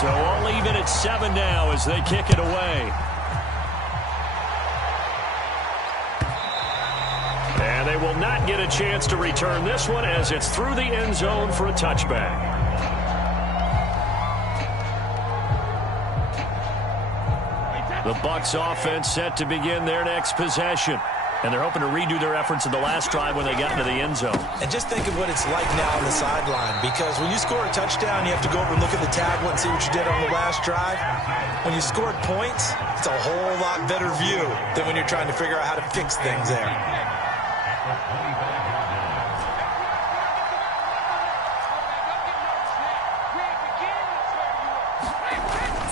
So all even at 7 now as they kick it away. And they will not get a chance to return this one as it's through the end zone for a touchback. The Bucs offense set to begin their next possession. And they're hoping to redo their efforts in the last drive when they got into the end zone. And just think of what it's like now on the sideline. Because when you score a touchdown, you have to go over and look at the tablet and see what you did on the last drive. When you scored points, it's a whole lot better view than when you're trying to figure out how to fix things there.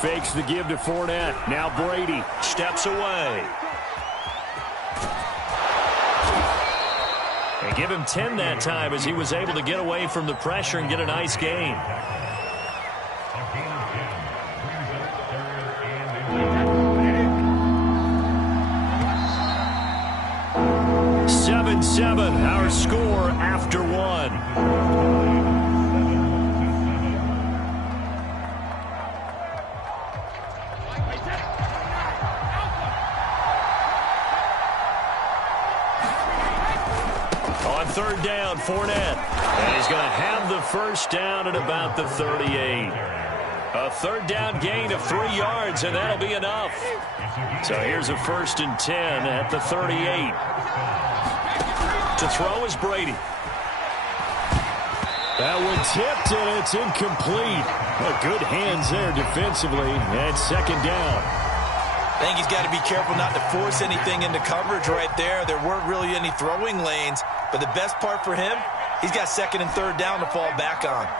Fakes the give to Fournette. Now Brady steps away. And give him 10 that time as he was able to get away from the pressure and get a nice gain. Seven, our score after one. On third down, Fournette. And he's going to have the first down at about the 38. A third down gain of 3 yards, and that'll be enough. So here's a 1st and 10 at the 38. To throw is Brady. That one tipped, and it's incomplete. Well, good hands there defensively at second down. I think he's got to be careful not to force anything into coverage right there. There weren't really any throwing lanes, but the best part for him, he's got 2nd and 3rd down to fall back on.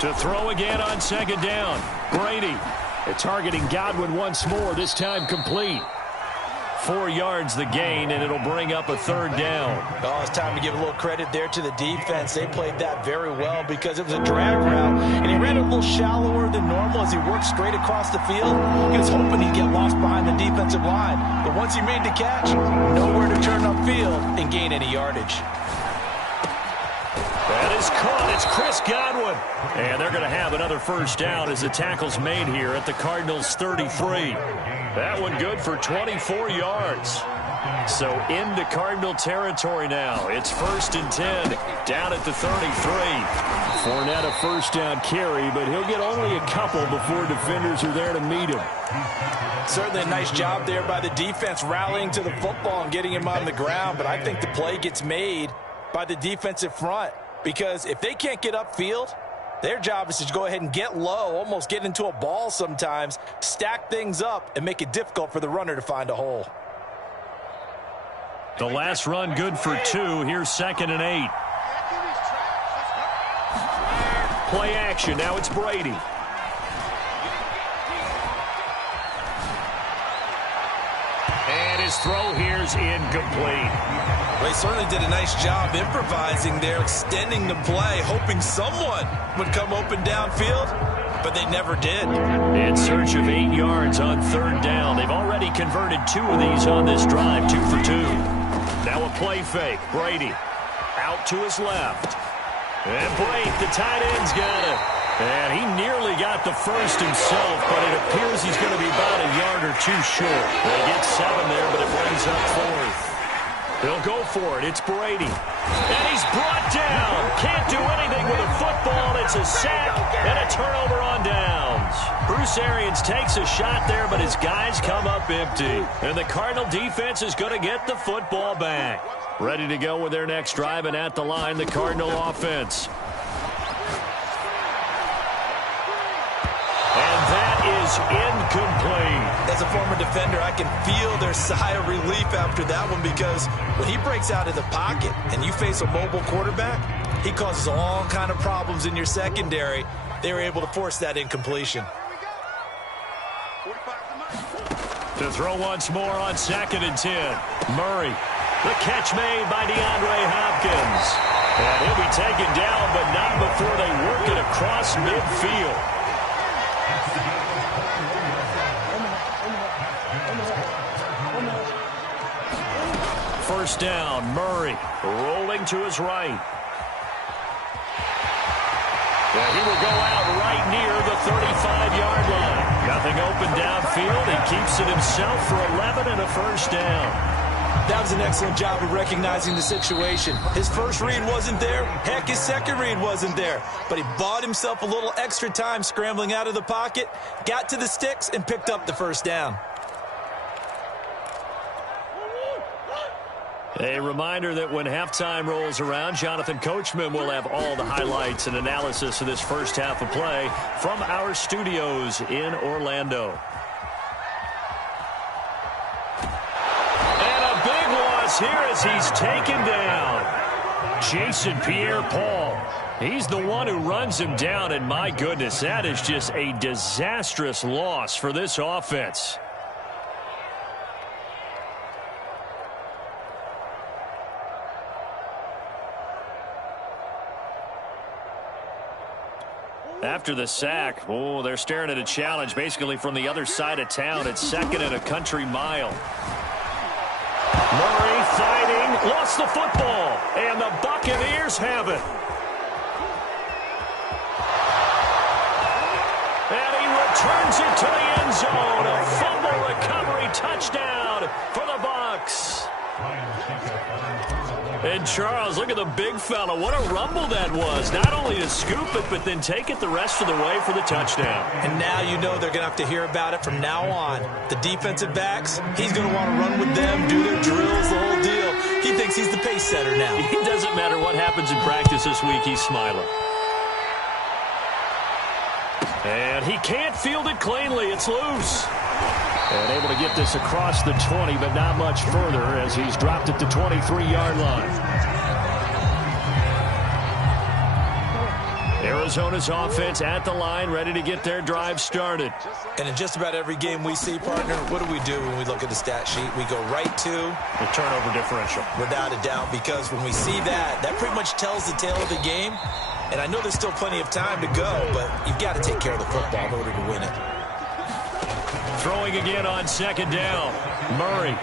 To throw again on 2nd down, Brady. Targeting Godwin once more, this time complete. 4 yards the gain, and it'll bring up a 3rd down. Oh, it's time to give a little credit there to the defense. They played that very well because it was a drag route, and he ran a little shallower than normal as he worked straight across the field. He was hoping he'd get lost behind the defensive line, but once he made the catch, nowhere to turn upfield and gain any yardage. That is caught. It's Chris Godwin. And they're going to have another 1st down as the tackle's made here at the Cardinals' 33. That one good for 24 yards. So into Cardinal territory now. It's 1st and 10 down at the 33. Fournette a 1st down carry, but he'll get only a couple before defenders are there to meet him. Certainly a nice job there by the defense rallying to the football and getting him on the ground, but I think the play gets made by the defensive front. Because if they can't get upfield, their job is to go ahead and get low, almost get into a ball sometimes, stack things up, and make it difficult for the runner to find a hole. The last run good for 2. Here's 2nd and 8. Play action. Now it's Brady. And his throw here's incomplete. They certainly did a nice job improvising there, extending the play, hoping someone would come open downfield, but they never did. In search of 8 yards on 3rd down. They've already converted 2 of these on this drive, 2 for 2. Now a play fake. Brady out to his left. And Brady, the tight end's got it. And he nearly got the first himself, but it appears he's going to be about a yard or 2 short. They get 7 there, but it brings up 4th. They'll go for it. It's Brady. And he's brought down. Can't do anything with a football. It's a sack and a turnover on downs. Bruce Arians takes a shot there, but his guys come up empty. And the Cardinal defense is going to get the football back. Ready to go with their next drive, and at the line, the Cardinal offense. And that is incomplete. As a former defender, I can feel their sigh of relief after that one because when he breaks out of the pocket and you face a mobile quarterback, he causes all kind of problems in your secondary. They were able to force that incompletion. To throw once more on 2nd and 10. Murray. The catch made by DeAndre Hopkins. And he'll be taken down, but not before they work it across midfield. First down, Murray rolling to his right. Yeah, he will go out right near the 35-yard line. Nothing open downfield. He keeps it himself for 11 and a first down. That was an excellent job of recognizing the situation. His first read wasn't there. Heck, his second read wasn't there. But he bought himself a little extra time scrambling out of the pocket, got to the sticks, and picked up the first down. A reminder that when halftime rolls around, Jonathan Coachman will have all the highlights and analysis of this first half of play from our studios in Orlando. And a big loss here as he's taken down. Jason Pierre-Paul. He's the one who runs him down, and my goodness, that is just a disastrous loss for this offense. After the sack, oh, they're staring at a challenge basically from the other side of town. It's second and a country mile. Murray fighting, lost the football, and the Buccaneers have it. And he returns it to the end zone. A fumble recovery touchdown for the Bucs. And Charles, look at the big fella. What a rumble that was. Not only to scoop it, but then take it the rest of the way for the touchdown. And now you know they're going to have to hear about it from now on. The defensive backs, he's going to want to run with them, do their drills, the whole deal. He thinks he's the pace setter now. It doesn't matter what happens in practice this week, he's smiling. And he can't field it cleanly. It's loose. And able to get this across the 20, but not much further as he's dropped at the 23-yard line. Arizona's offense at the line, ready to get their drive started. And in just about every game we see, partner, what do we do when we look at the stat sheet? We go right to the turnover differential. Without a doubt, because when we see that, that pretty much tells the tale of the game. And I know there's still plenty of time to go, but you've got to take care of the football in order to win it. Throwing again on second down. Murray.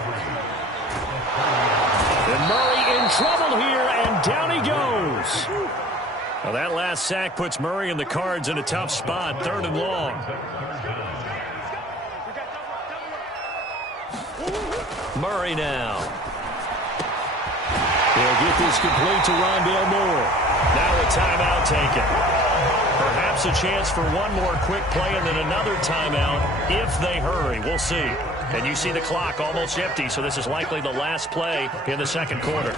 And Murray in trouble here, and down he goes. Well, that last sack puts Murray and the Cards in a tough spot, 3rd and long. Murray now. He'll get this complete to Rondale Moore. Now a timeout taken. Perhaps a chance for one more quick play and then another timeout if they hurry. We'll see. And you see the clock almost empty, so this is likely the last play in the second quarter.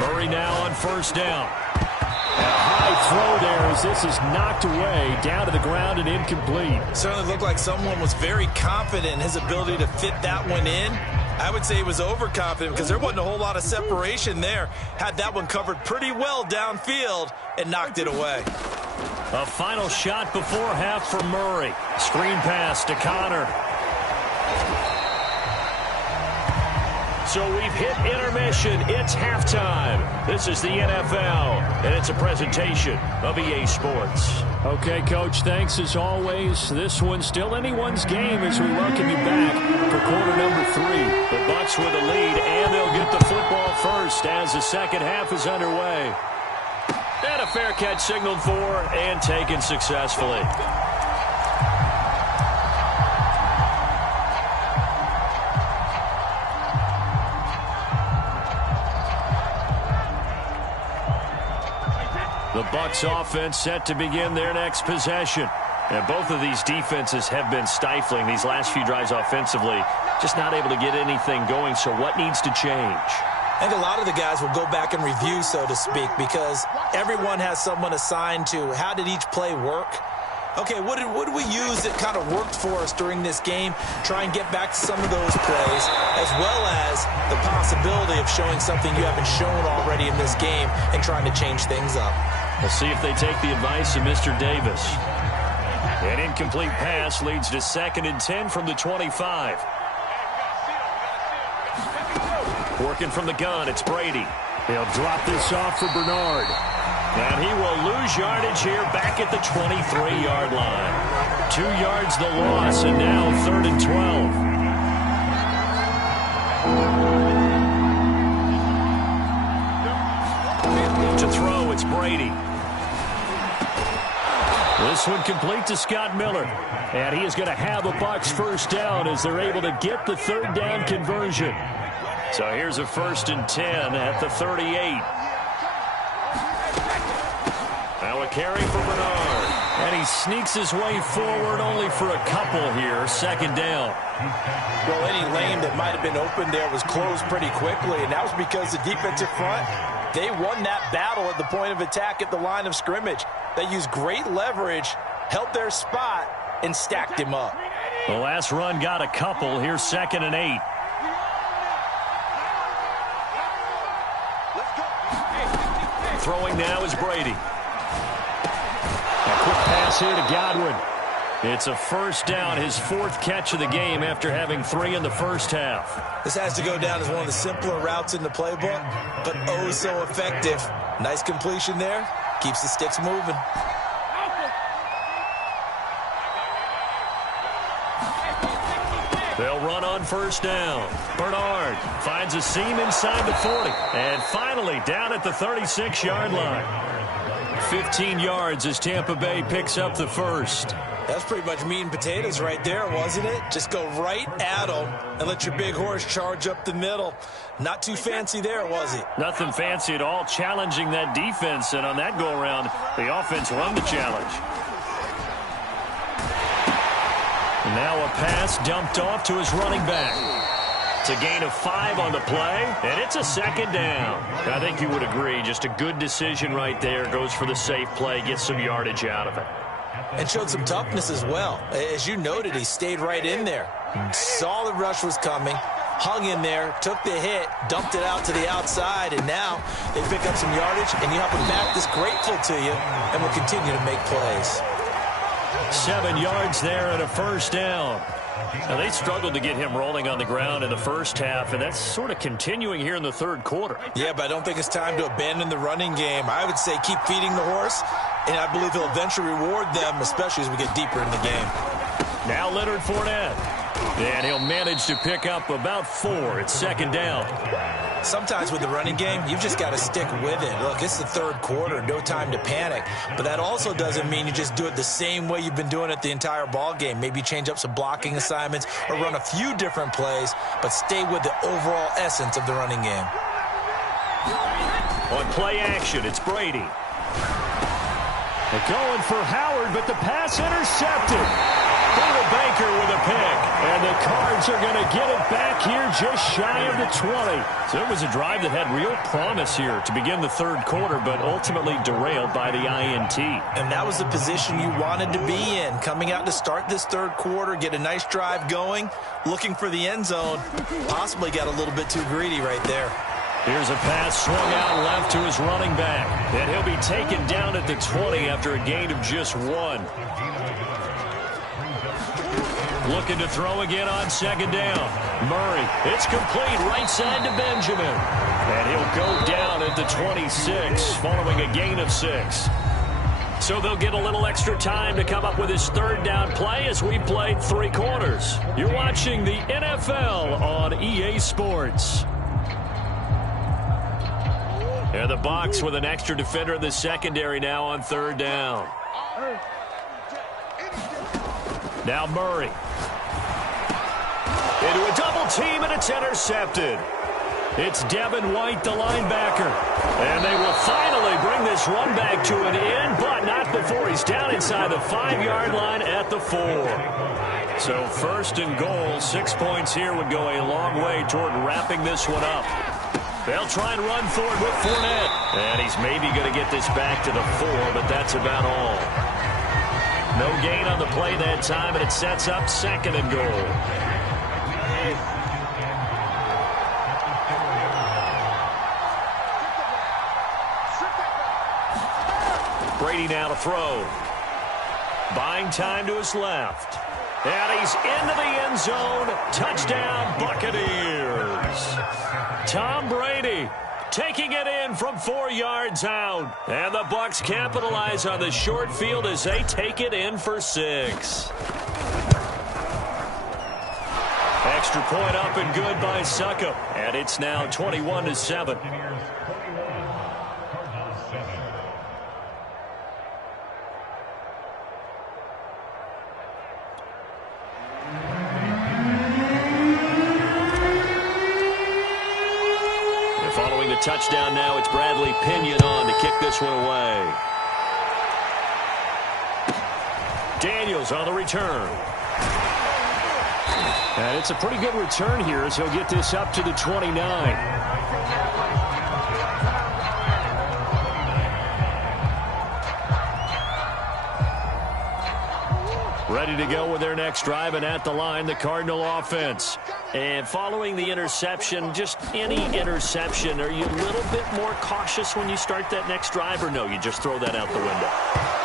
Murray now on first down. A high throw there as this is knocked away, down to the ground and incomplete. Certainly looked like someone was very confident in his ability to fit that one in. I would say he was overconfident because there wasn't a whole lot of separation there. Had that one covered pretty well downfield and knocked it away. A final shot before half for Murray. Screen pass to Connor. So we've hit intermission. It's halftime. This is the NFL, and it's a presentation of EA Sports. Okay, Coach, thanks as always. This one's still anyone's game as we welcome you back for quarter number 3. The Bucs with a lead, and they'll get the football first as the second half is underway. And a fair catch signaled for and taken successfully. The Bucs offense set to begin their next possession. And both of these defenses have been stifling these last few drives offensively. Just not able to get anything going, so what needs to change? I think a lot of the guys will go back and review, so to speak, because everyone has someone assigned to how did each play work. Okay, what did we use that kind of worked for us during this game? Try and get back to some of those plays, as well as the possibility of showing something you haven't shown already in this game and trying to change things up. We'll see if they take the advice of Mr. Davis. An incomplete pass leads to 2nd and 10 from the 25. Working from the gun, it's Brady. He'll drop this off for Bernard. And he will lose yardage here back at the 23-yard line. 2 yards the loss, and now 3rd and 12. To throw, it's Brady. This one complete to Scott Miller. And he is going to have a Bucs first down as they're able to get the third down conversion. So here's a 1st and 10 at the 38. Now a carry for Bernard. And he sneaks his way forward only for a couple here. 2nd down. Well, any lane that might have been open there was closed pretty quickly, and that was because the defensive front, they won that battle at the point of attack at the line of scrimmage. They used great leverage, held their spot, and stacked him up. The last run got a couple. Here's 2nd and 8. Throwing now is Brady. A quick pass here to Godwin. It's a 1st down, his 4th catch of the game after having 3 in the first half. This has to go down as one of the simpler routes in the playbook, but oh so effective. Nice completion there. Keeps the sticks moving. They'll run on 1st down. Bernard finds a seam inside the 40. And finally down at the 36-yard line. 15 yards as Tampa Bay picks up the 1st. That's pretty much meat and potatoes right there, wasn't it? Just go right at them and let your big horse charge up the middle. Not too fancy there, was it? Nothing fancy at all, challenging that defense. And on that go-around, the offense won the challenge. Now a pass dumped off to his running back. It's a gain of 5 on the play, and it's a 2nd down. I think you would agree, just a good decision right there. Goes for the safe play, gets some yardage out of it. And showed some toughness as well. As you noted, he stayed right in there. Saw the rush was coming, hung in there, took the hit, dumped it out to the outside, and now they pick up some yardage, and you have a back that's grateful to you and will continue to make plays. 7 yards there and a 1st down. Now, they struggled to get him rolling on the ground in the first half, and that's sort of continuing here in the 3rd quarter. Yeah, but I don't think it's time to abandon the running game. I would say keep feeding the horse, and I believe he'll eventually reward them, especially as we get deeper in the game. Now Leonard Fournette. And he'll manage to pick up about 4. It's 2nd down. Sometimes with the running game, you've just got to stick with it. Look, it's the 3rd quarter, no time to panic. But that also doesn't mean you just do it the same way you've been doing it the entire ball game. Maybe change up some blocking assignments or run a few different plays, but stay with the overall essence of the running game. On play action, it's Brady. They're going for Howard, but the pass intercepted. Baker with a pick, and the Cards are going to get it back here just shy of the 20. So it was a drive that had real promise here to begin the 3rd quarter, but ultimately derailed by the INT. And that was the position you wanted to be in, coming out to start this 3rd quarter, get a nice drive going, looking for the end zone. Possibly got a little bit too greedy right there. Here's a pass swung out left to his running back, and he'll be taken down at the 20 after a gain of just 1. Looking to throw again on 2nd down. Murray, it's complete right side to Benjamin. And he'll go down at the 26 following a gain of 6. So they'll get a little extra time to come up with his 3rd down play as we played 3 quarters. You're watching the NFL on EA Sports. And the Bucs with an extra defender in the secondary now on 3rd down. Now Murray. Into a double team, and it's intercepted. It's Devin White, the linebacker. And they will finally bring this run back to an end, but not before he's down inside the 5-yard line at the 4. So 1st and goal, 6 points here would go a long way toward wrapping this one up. They'll try and run forward with Fournette. And he's maybe going to get this back to the 4, but that's about all. No gain on the play that time, and it sets up 2nd and goal. Brady now to throw. Buying time to his left. And he's into the end zone. Touchdown, Buccaneers. Tom Brady taking it in from 4 yards out. And the Bucs capitalize on the short field as they take it in for 6. Extra point up and good by Suckup. And it's now 21-7. And following the touchdown now, it's Bradley Pinion on to kick this one away. Daniels on the return. And it's a pretty good return here as he'll get this up to the 29. Ready to go with their next drive, and at the line, the Cardinal offense. And following the interception, just any interception, are you a little bit more cautious when you start that next drive, or no, you just throw that out the window?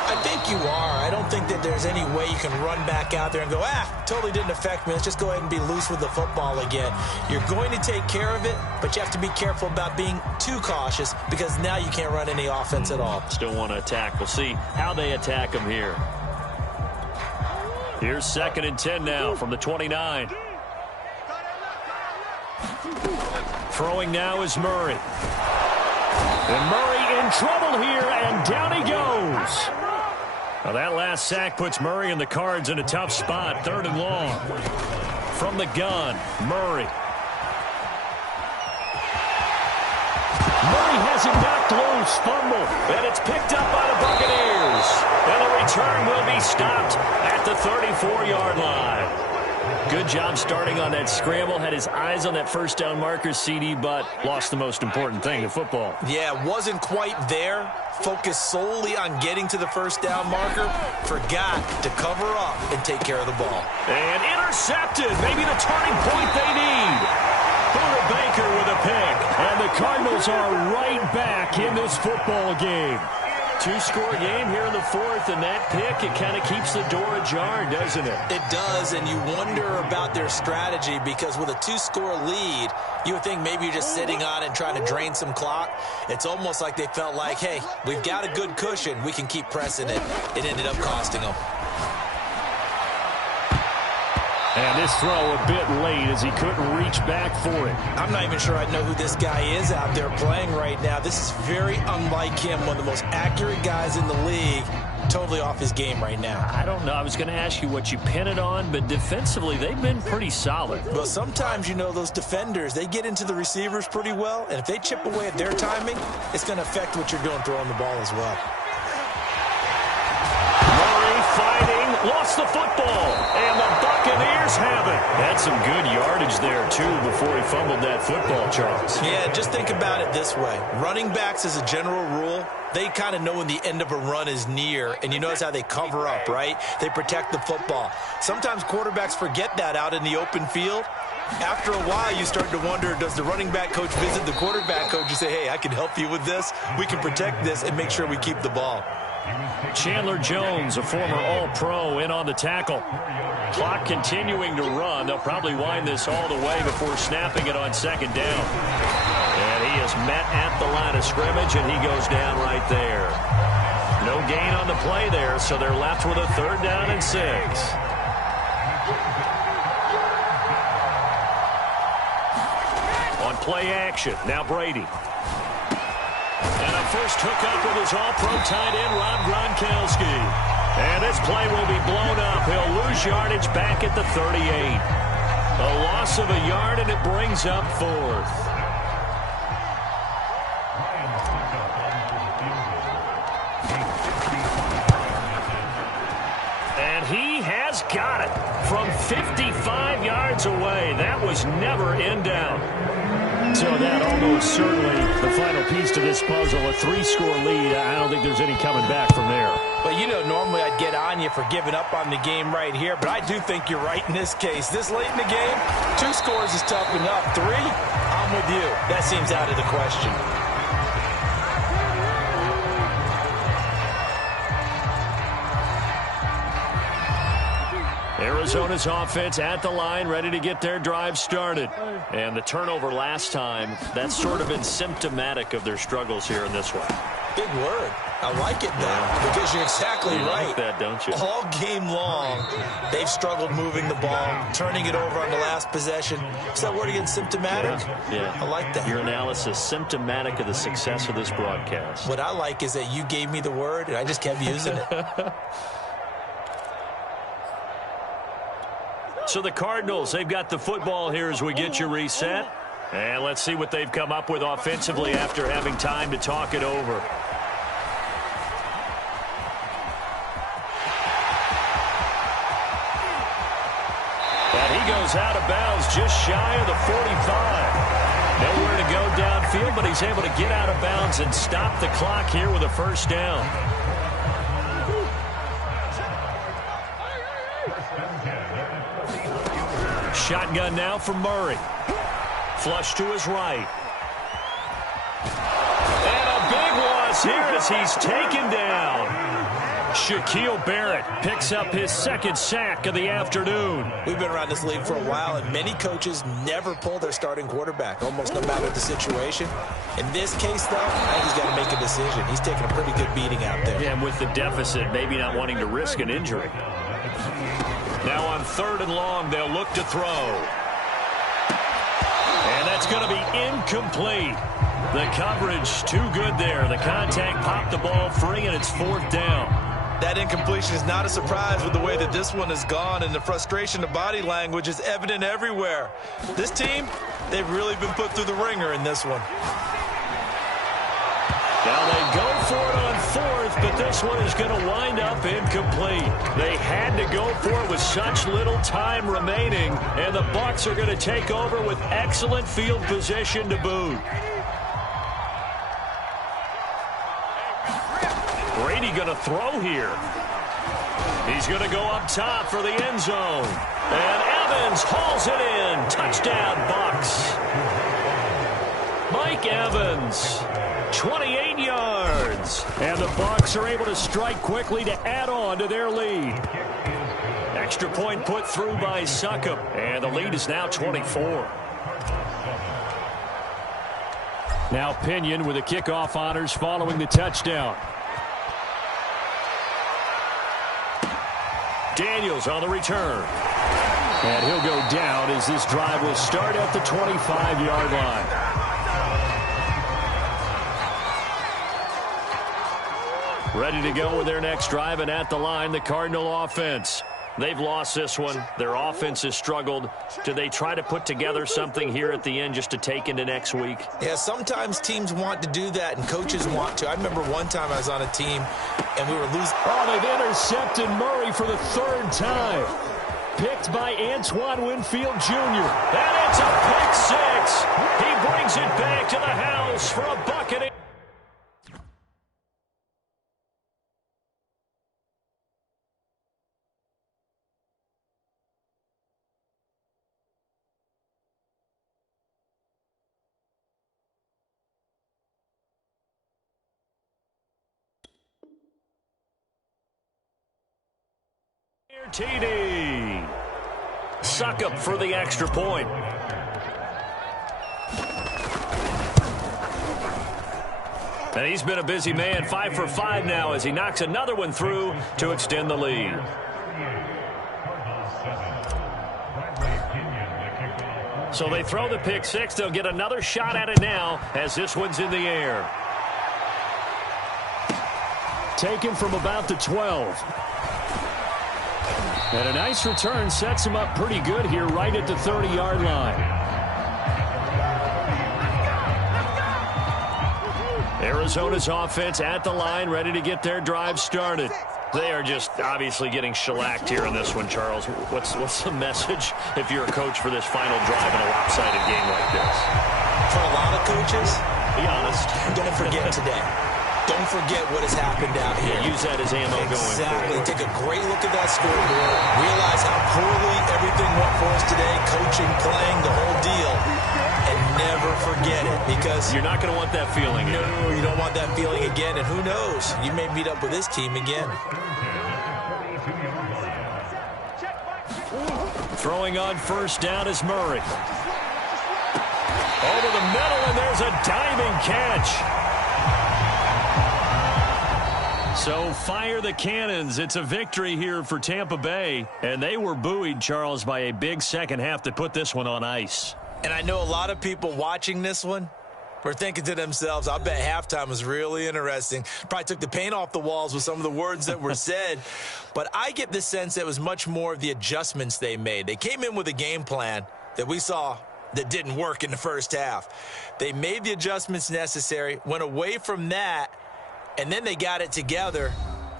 I think you are. I don't think that there's any way you can run back out there and go, totally didn't affect me. Let's just go ahead and be loose with the football again. You're going to take care of it, but you have to be careful about being too cautious because now you can't run any offense at all. Still want to attack. We'll see how they attack them here. Here's 2nd and 10 now from the 29. Throwing now is Murray. And Murray in trouble here, and down he goes. Now that last sack puts Murray and the Cards in a tough spot. 3rd and long. From the gun, Murray. Murray has it knocked loose, fumble, and it's picked up by the Buccaneers. And the return will be stopped at the 34-yard line. Good job starting on that scramble. Had his eyes on that first down marker, CD, but lost the most important thing, the football. Yeah, wasn't quite there. Focused solely on getting to the first down marker. Forgot to cover up and take care of the ball. And intercepted. Maybe the turning point they need. Buda Baker with a pick. And the Cardinals are right back in this football game. 2-score game here in the 4th, and that pick, it kind of keeps the door ajar, doesn't it? It does, and you wonder about their strategy because with a 2-score lead, you would think maybe you're just sitting on it and trying to drain some clock. It's almost like they felt like, hey, we've got a good cushion. We can keep pressing it. It ended up costing them. And this throw a bit late as he couldn't reach back for it. I'm not even sure I know who this guy is out there playing right now. This is very unlike him, one of the most accurate guys in the league. Totally off his game right now. I don't know. I was going to ask you what you pin it on, but defensively, they've been pretty solid. Well, sometimes, those defenders, they get into the receivers pretty well, and if they chip away at their timing, it's going to affect what you're doing throwing the ball as well. Murray fighting, lost the football, and the Buccaneers have it. Had some good yardage there, too, before he fumbled that football, Charles. Yeah, just think about it this way. Running backs, as a general rule, they kind of know when the end of a run is near, and you notice how they cover up, right? They protect the football. Sometimes quarterbacks forget that out in the open field. After a while, you start to wonder, does the running back coach visit the quarterback coach and say, hey, I can help you with this, we can protect this, and make sure we keep the ball. Chandler Jones, a former All-Pro, in on the tackle. Clock continuing to run. They'll probably wind this all the way before snapping it on 2nd down. And he is met at the line of scrimmage, and he goes down right there. No gain on the play there, so they're left with a 3rd down and 6. On play action, now Brady. And a first hookup with his All-Pro tight end, Rob Gronkowski. And this play will be blown up. He'll lose yardage back at the 38. A loss of a yard, and it brings up 4th. And he has got it from 55 yards away. That was never in doubt. So that almost certainly the final piece to this puzzle, a 3-score lead. I don't think there's any coming back from there. Well, normally I'd get on you for giving up on the game right here, but I do think you're right in this case. This late in the game, 2 scores is tough enough. 3, I'm with you. That seems out of the question. Arizona's offense at the line, ready to get their drive started. And the turnover last time, that's sort of been symptomatic of their struggles here in this one. Big word. I like it, though, because you're exactly right. Like that, don't you? All game long, they've struggled moving the ball, turning it over on the last possession. Is that word again, symptomatic? Yeah. I like that. Your analysis, symptomatic of the success of this broadcast. What I like is that you gave me the word, and I just kept using it. So the Cardinals, they've got the football here as we get you reset. And let's see what they've come up with offensively after having time to talk it over. And he goes out of bounds just shy of the 45. Nowhere to go downfield, but he's able to get out of bounds and stop the clock here with a first down. Shotgun now for Murray. Flush to his right. And a big loss here as he's taken down. Shaquille Barrett picks up his second sack of the afternoon. We've been around this league for a while, and many coaches never pull their starting quarterback, almost no matter the situation. In this case, though, I think he's got to make a decision. He's taking a pretty good beating out there. Yeah, and with the deficit, maybe not wanting to risk an injury. Now on 3rd and long, they'll look to throw. And that's going to be incomplete. The coverage too good there. The contact popped the ball free, and it's 4th down. That incompletion is not a surprise with the way that this one has gone, and the frustration of body language is evident everywhere. This team, they've really been put through the ringer in this one. Now they go for it on 4th, but this one is going to wind up incomplete. They had to go for it with such little time remaining, and the Bucs are going to take over with excellent field position to boot. Brady going to throw here. He's going to go up top for the end zone. And Evans hauls it in. Touchdown, Bucs. Mike Evans, 28 yards. And the Bucs are able to strike quickly to add on to their lead. Extra point put through by Succop. And the lead is now 24. Now Pinion with the kickoff honors following the touchdown. Daniels on the return. And he'll go down as this drive will start at the 25-yard line. Ready to go with their next drive, and at the line, the Cardinal offense. They've lost this one. Their offense has struggled. Do they try to put together something here at the end just to take into next week? Yeah, sometimes teams want to do that, and coaches want to. I remember one time I was on a team, and we were losing. Oh, they've intercepted Murray for the 3rd time. Picked by Antoine Winfield Jr. And it's a pick six. He brings it back to the house for a bucket. TD. Succop for the extra point. And he's been a busy man, 5 for 5 now as he knocks another one through to extend the lead. So they throw the pick six. They'll get another shot at it now as this one's in the air. Taken from about the 12. And a nice return sets him up pretty good here right at the 30-yard line. Arizona's offense at the line, ready to get their drive started. They are just obviously getting shellacked here in this one, Charles. What's the message if you're a coach for this final drive in a lopsided game like this? For a lot of coaches, be honest, don't forget today. Don't forget what has happened out here. Yeah, use that as ammo going forward. Exactly. Take a great look at that scoreboard. Realize how poorly everything went for us today. Coaching, playing, the whole deal. And never forget it, because you're not going to want that feeling. No, you don't want that feeling again. And who knows? You may meet up with this team again. Throwing on first down is Murray. Over the middle, and there's a diving catch. So fire the cannons. It's a victory here for Tampa Bay. And they were buoyed, Charles, by a big second half to put this one on ice. And I know a lot of people watching this one were thinking to themselves, I bet halftime was really interesting. Probably took the paint off the walls with some of the words that were said. But I get the sense that it was much more of the adjustments they made. They came in with a game plan that we saw that didn't work in the first half. They made the adjustments necessary, went away from that, and then they got it together,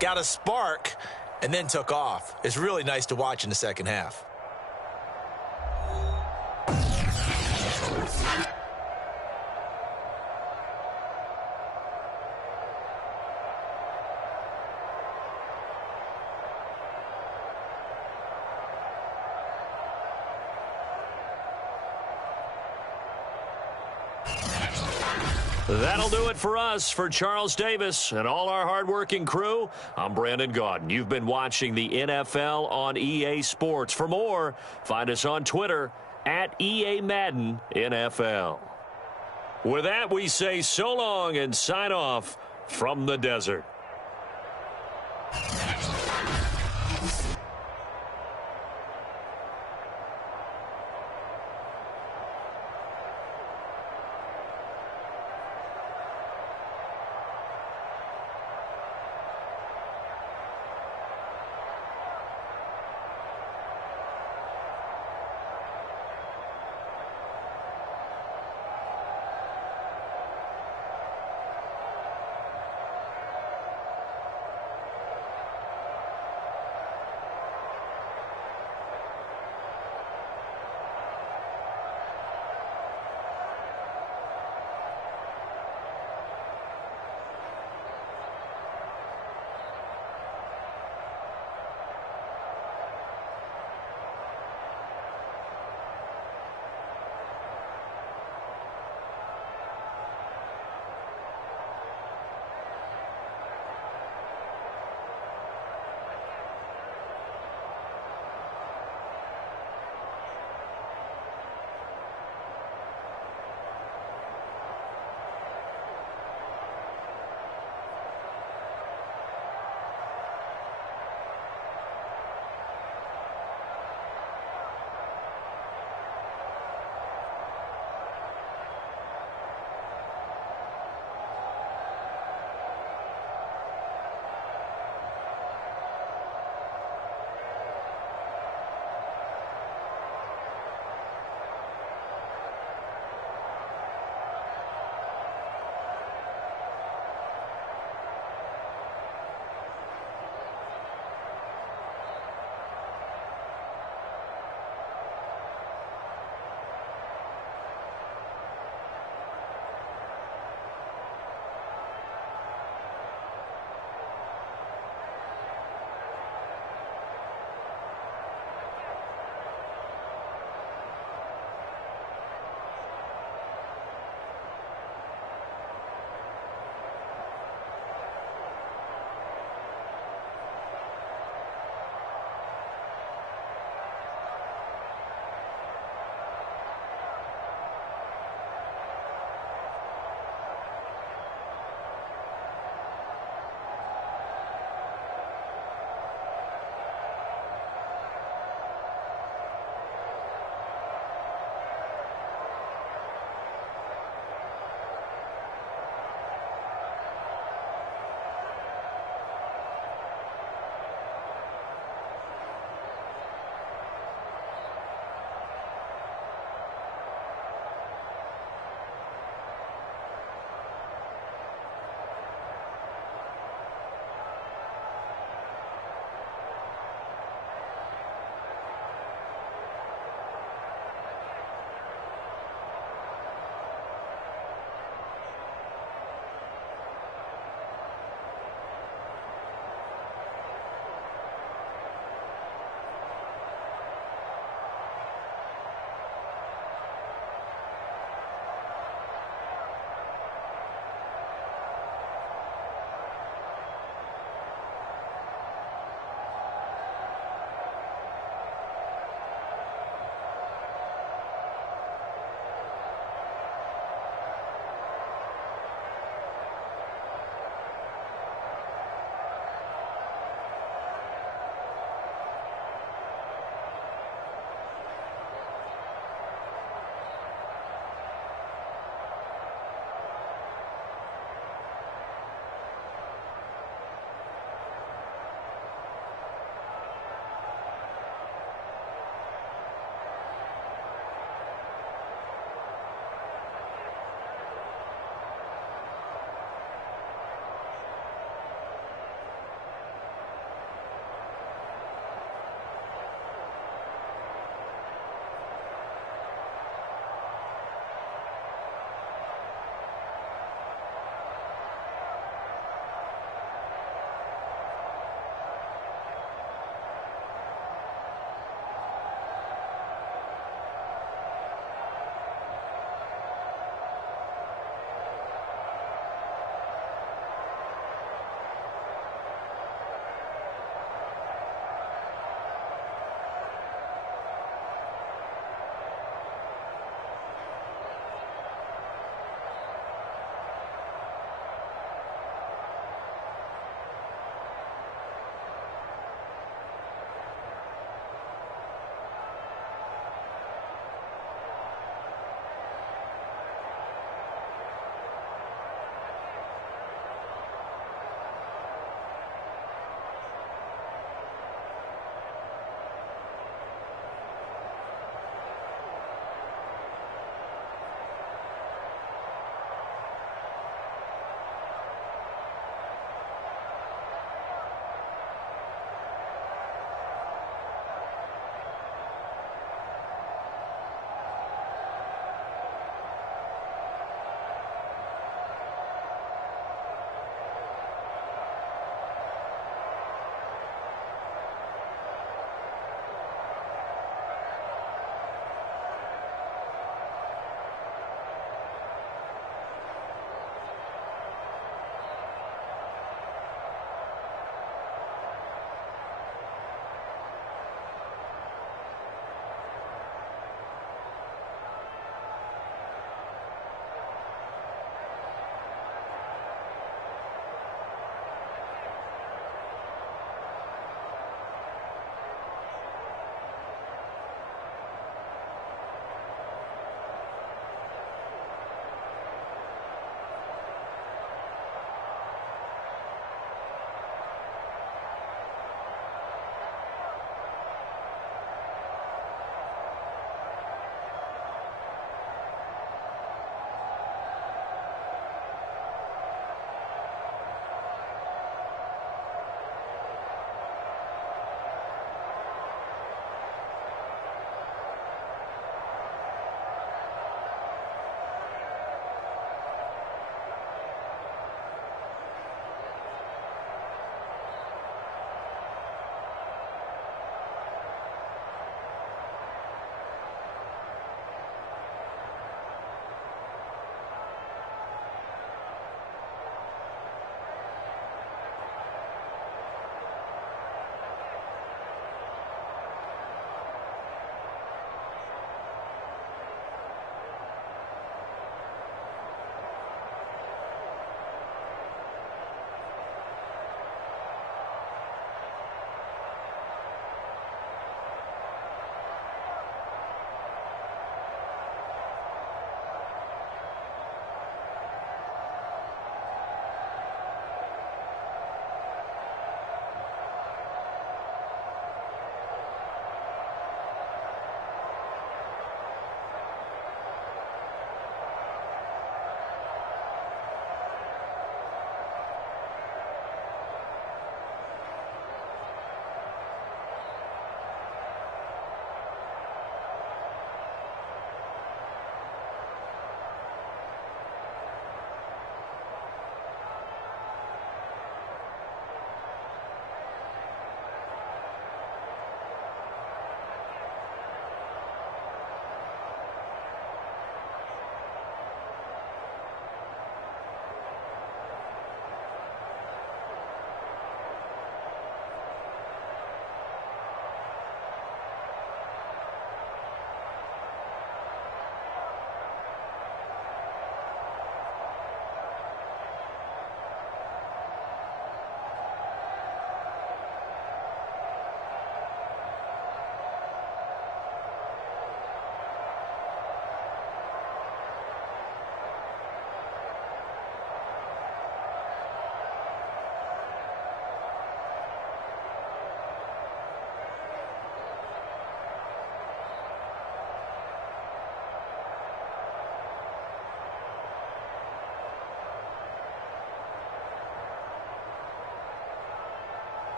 got a spark, and then took off. It's really nice to watch in the second half. That'll do it for us. For Charles Davis and all our hardworking crew, I'm Brandon Gaudin. You've been watching the NFL on EA Sports. For more, find us on Twitter at EA Madden NFL. With that, we say so long and sign off from the desert.